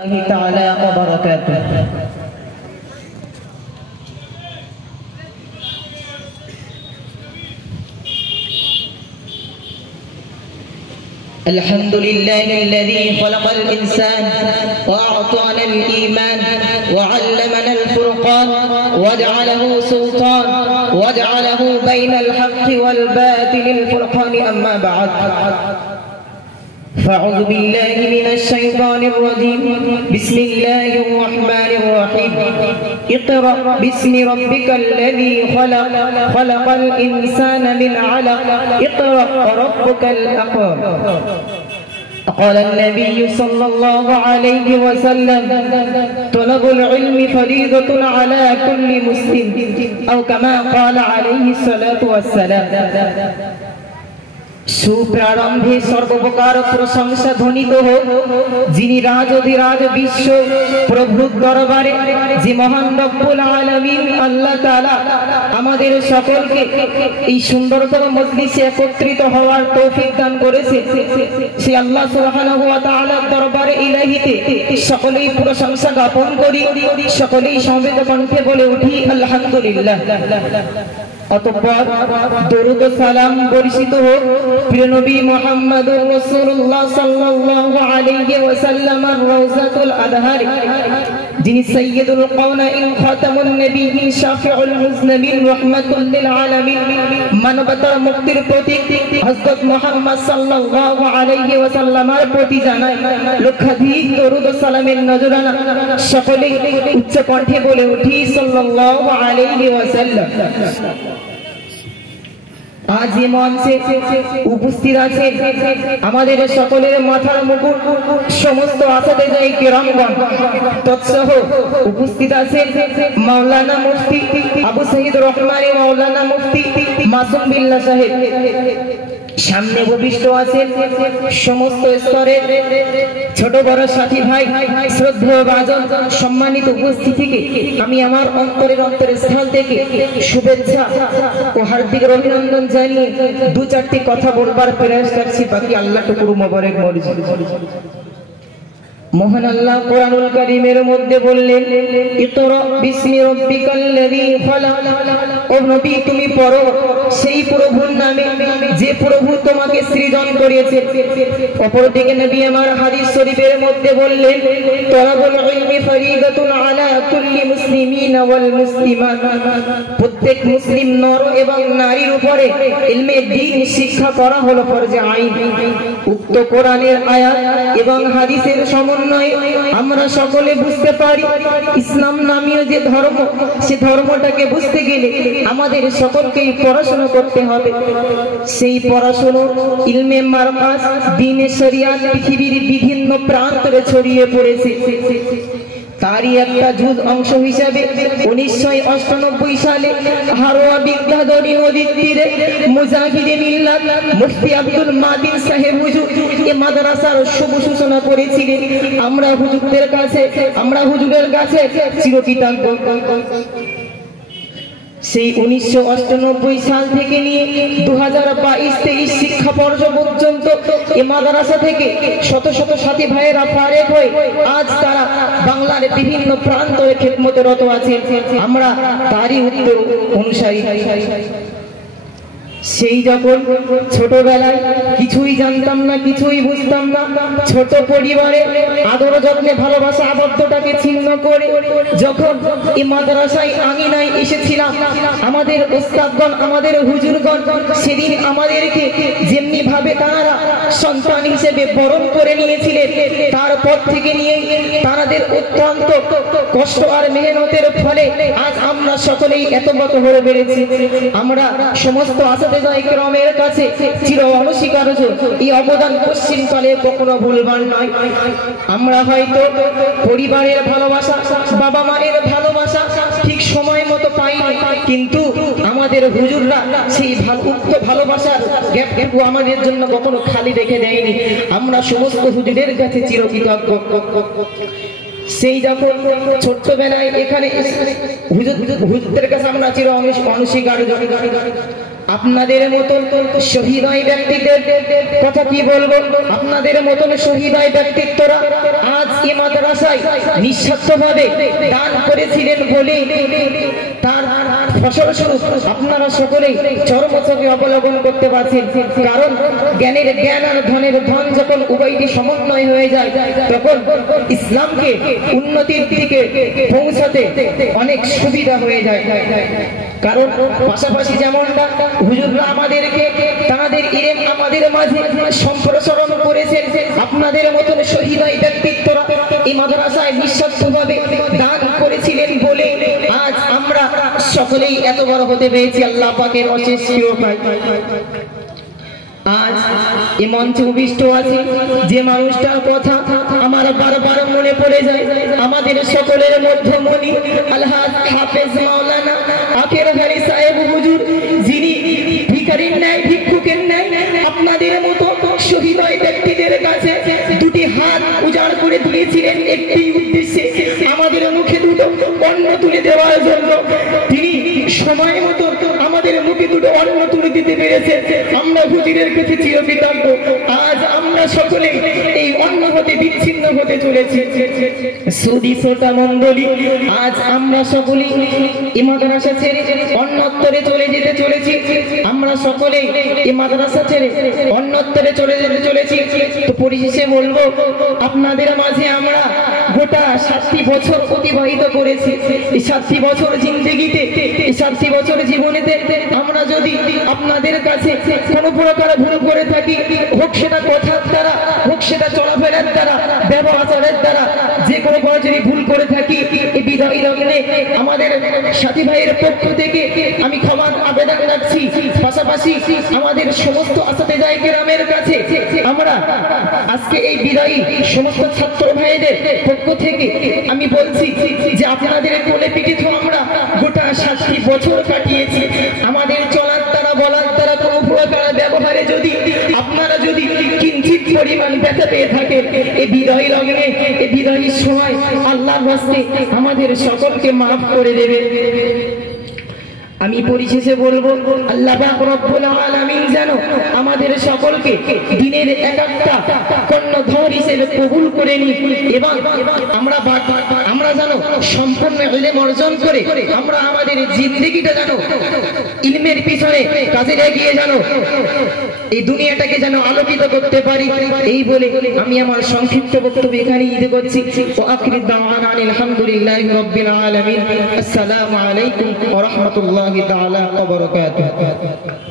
الله تعالى وبركاته. الحمد لله الذي خلق الإنسان وأعطانا الإيمان وعلمنا الفرقان وجعله سلطان وجعله بين الحق والباطل الفرقان. أما بعد، فأعوذ بالله من الشيطان الرجيم. بسم الله الرحمن الرحيم. اقرأ باسم ربك الذي خلق خلق الإنسان من علق اقرأ ربك الأكرم. قال النبي صلى الله عليه وسلم: طلب العلم فريضة على كل مسلم، أو كما قال عليه الصلاة والسلام. সুপ্রারম্ভে সর্বপ্রকার প্রশংসা ধ্বনিত হোক যিনি রাজধিরাজ বিশ্ব প্রভুর দরবারে, যে মহান রব্বুল আলামিন আল্লাহ তাআলা আমাদের সকলকে এই সুন্দরতম মজলিসে একত্রিত হওয়ার তৌফিক দান করেছে। সেই আল্লাহ সুবহানাহু ওয়া তাআলার দরবারে ইলাহিতে সকলেই প্রশংসা জ্ঞাপন করি, সকলেই সমবেত কণ্ঠে বলে উঠি আলহামদুলিল্লাহ। অতঃপর দরুদ ও সালাম বর্ষিত হোক প্রিয় নবী মুহাম্মদুর রাসূলুল্লাহ সাল্লাল্লাহু আলাইহি ওয়াসাল্লামের রওজাতুল আদহার, যিনি সাইয়্যিদুল কাওনাইন খাতামুন নবিয়্যিন শাফিউল মুজনিবিন রাহমাতুল লিল আলামিন, মানবতার মুক্তির প্রতীক হযরত মুহাম্মদ সাল্লাল্লাহু আলাইহি ওয়াসাল্লামের প্রতি জানাই লক্ষাধিক দরুদ ও সালামের নজরানা। সকলেই উচ্চ কণ্ঠে বলে উঠি সাল্লাল্লাহু আলাইহি ওয়াসাল্লাম। আজ এই মঞ্চে উপস্থিত আছে আমাদের সকলের মাথার মুকুট সমস্ত আসাদেজায়ে কিরামগণ, তৎসহ উপস্থিত আছে মাওলানা মুফতি আবু সাঈদ রহমানী মাওলানা মুফতি মাসুম বিল্লাহ সাহেব। সামনে উপবিষ্ট আছেন সমস্ত স্তরের ছোট বড় সাথী ভাই, শ্রদ্ধেয় ভাজন, সম্মানিত উপস্থিতিকে আমি আমার অন্তরের স্থল থেকে শুভেচ্ছা ও হার্দিক অভিনন্দন জানিয়ে দু চারটি কথা বলবার প্রয়াস করছি, বাকি আল্লাহ টুকুর মোবারক মর্জি। মহান আল্লাহ কোরআনুল কারীমের মধ্যে বললেন, ইকরা বিসমি রাব্বিকাল্লাযী খালাক। ও নবী, তুমি পড়ো সেই প্রভুর নামে যে প্রভু তোমাকে সৃজন করেছে। অপরদিকে নবী আমার হাদিস শরীফের মধ্যে বললেন, তলাবুল ইলমি ফরিদাতুন আলা কুল্লি মুসলিমিন ওয়াল মুসলিমাত। প্রত্যেক মুসলিম নর এবং নারীর উপরে ইলমে দ্বীন শিক্ষা করা হলো ফরজে আইন। উক্ত কোরআনের আয়াত এবং হাদিসের সমন্বয়ে আমরা সকলে বুঝতে পারি ইসলাম নামীয় যে ধর্ম, সে ধর্মটাকে বুঝতে গেলে আমাদের সকলকেই পড়াশোনা করতে হবে। সেই পড়াশোনা ইলমে মারকাজ দ্বীনে শরিয়াত পৃথিবীর বিভিন্ন প্রান্তরে ছড়িয়ে পড়েছে। তারই একটা জুজ অংশ হিসাবে 1998 সালে হারোয়া বিদ্যাধরী নদীর তীরে মুজাহিদে মিল্লাত মুফতি আব্দুল মাদিন সাহেব হুজুর এই মাদ্রাসার শুভ সূচনা করেছিলেন। আমরা হুজুরের কাছে চিরকৃতজ্ঞ। সেই 1998 সাল থেকে নিয়ে 2022-23 শিক্ষা বর্ষ পর্যন্ত এই মাদ্রাসা থেকে শত শত সাথী ভাইয়েরা ফারেক হয়ে আজ তারা বাংলার বিভিন্ন প্রান্তরে খিদমতরত আছেন। আমরা তারই উত্তর অনুসারী। সেই যখন ছোটবেলায় কিছুই জানতাম না, কিছুই বুঝতাম না, ছোট পরিবারে আদর যত্নে ভালোবাসা আবদ্ধটাকে ছিন্ন করে যখন এই মাদ্রাসায় আঙিনায় এসেছিলাম, আমাদের ওস্তাদগণ, আমাদের হুজুরগণ সেদিন আমাদেরকে যেমনি ভাবে তারা সন্তান হিসেবে বরণ করে নিয়েছিলেন, তারপর থেকে নিয়ে তাদের অত্যন্ত কষ্ট আর মেহনতের ফলে আজ আমরা সকলেই এত বড় হয়ে বেড়েছি। আমরা সমস্ত আসাদেজায়ে কিরামের কাছে চির অনস্বীকার্য। এই অবদান পশ্চিমকালে কখনো ভুলবার নয়। আমরা হয়তো পরিবারের ভালোবাসা, বাবা মায়ের ভালোবাসা ঠিক সময় মতো পাইনি, কিন্তু আমাদের হুজুররা সেই উক্ত ভালোবাসার গ্যাপটুকু আমাদের জন্য কখনো খালি রেখে দেয়নি। আমরা সমস্ত হুজুরের কাছে চিরকৃতজ্ঞ। সেই যখন ছোট্টবেলায় এখানে হুজুরদের কাছে আমরা চির অনস্বীকার্য। আপনাদের মতন শহীদয় ব্যক্তিদের কথা কি বলবো, আপনাদের মতন শহীদয় ব্যক্তিত্বরা আজ এই মাদ্রাসায় নিঃস্বার্থভাবে দান করেছিলেন বলে তার ফসলস্বরূপ আপনারা সকলেই চরমচকে অবলম্বন করতে পারছেন। কারণ জ্ঞানের জ্ঞান আর ধনের ধন যখন উভয়টি সমন্বয় হয়ে যায় তখন ইসলামকে উন্নতির দিকে পৌঁছাতে অনেক সুবিধা হয়ে যায়। কারণ পাশাপাশি যেমনটা হুজুররা আমাদেরকে তাদের ইলম আমাদের মাঝে সম্প্রসারণ করেছেন, আপনাদের মতন শহীদয় ব্যক্তিত্বরা এই মাদ্রাসায় নিঃস্বার্থভাবে দান করেছিলেন বলে আজ আমরা সকলেই এত বড় হতে পেরেছি। আল্লাহ পাকের অশেষ কৃপায় আজ এই মঞ্চে উপবিষ্ট আছে যে মানুষটার কথা আমার বারবার মনে পড়ে যায়, আমাদের সকলের মধ্যমণি আলহাজ হাফেজ মাওলানা আখের হারি সাহেব হুজুর, যিনি ভিখারির ন্যায় ভিক্ষুকের ন্যায় আপনাদের মতো শহীদয় ব্যক্তিদের কাছে দুটি হাত উজাড় করে দিয়েছিলেন একটি উদ্দেশ্যে, আমাদের মুখে দুটো অন্ন তুলে দেওয়ার জন্য। তিনি সময় মতো আমাদের মুখে দুটো অন্ন তুলে দিতে পেরেছে, আমরা হুজুরের কাছে চিরকৃতজ্ঞ। আজ আমরা সকলে এই অন্ন হতে বিচ্ছিন্ন হতে চলেছি। সুদী শ্রোতা মণ্ডলী, আজ আমরা সকলেই এই মাদ্রাসা ছেড়ে অন্যত্তরে চলে যেতে চলেছি, আমরা সকলেই এই মাদ্রাসা ছেড়ে অন্যত্তরে চলে যেতে চলেছি। তো পরিশেষে বলবো, আপনাদের মাঝে আমরা গোটা 7টি বছর অতিবাহিত করেছি। এই 7টি বছর জিন্দেগিতে, এই 7টি বছর জীবনেতে আমরা যদি আপনাদের কাছে কোনো প্রকার ভুল করে থাকি, হোক সেটা কথার দ্বারা, হোক সেটা চলাফেরার দ্বারা, ব্যবহারের দ্বারা, যে কোনো যদি ভুল করে থাকি, এই বিদায় লগ্নে আমাদের সাথী ভাইয়ের পক্ষ থেকে আমি ক্ষমা আবেদন রাখছি। পাশাপাশি আমাদের সমস্ত আসাতেজায়ে কেরামের কাছে আমরা আজকে এই বিদায়ী সমস্ত ছাত্র ভাইদের পক্ষ থেকে আমি বলছি যে আপনাদের কোলে পিঠিত আমরা গোটা 7টি বছর কাটিয়েছি। আমাদের চলার দ্বারা, বলার দ্বারা, কোনো প্রকার ব্যবহারে যদি আপনারা যদি কিঞ্চিত পরিমাণ ব্যথা পেয়ে থাকেন, এই বিদায়ী লগ্নে, এই বিদায়ীর সময় আল্লাহর হস্তে আমাদের সকলকে মাফ করে দেবে। আমি পরিশেষে বলবো, আল্লাহ পাক রব্বুল আলামিন যেন আমাদের সকলকে দ্বীনের একটা কর্ণধর হিসেবে কবুল করে নিই এবং আমরা যেন সম্পূর্ণ ইলম অর্জন করে আমরা আমাদের জিন্দেগিটা যেন ইলমের পিছনে কাজে লাগিয়ে যেন এই দুনিয়াটাকে যেন আলোকিত করতে পারি। এই বলে আমি আমার সংক্ষিপ্ত বক্তব্য এখানে ঈদ করছি। ওয়া আখিরু দাওয়ানা আলহামদুলিল্লাহি রাব্বিল আলামিন। আসসালামু আলাইকুম ওয়া রাহমাতুল্লাহি তাআলা ওয়া বারাকাতুহু।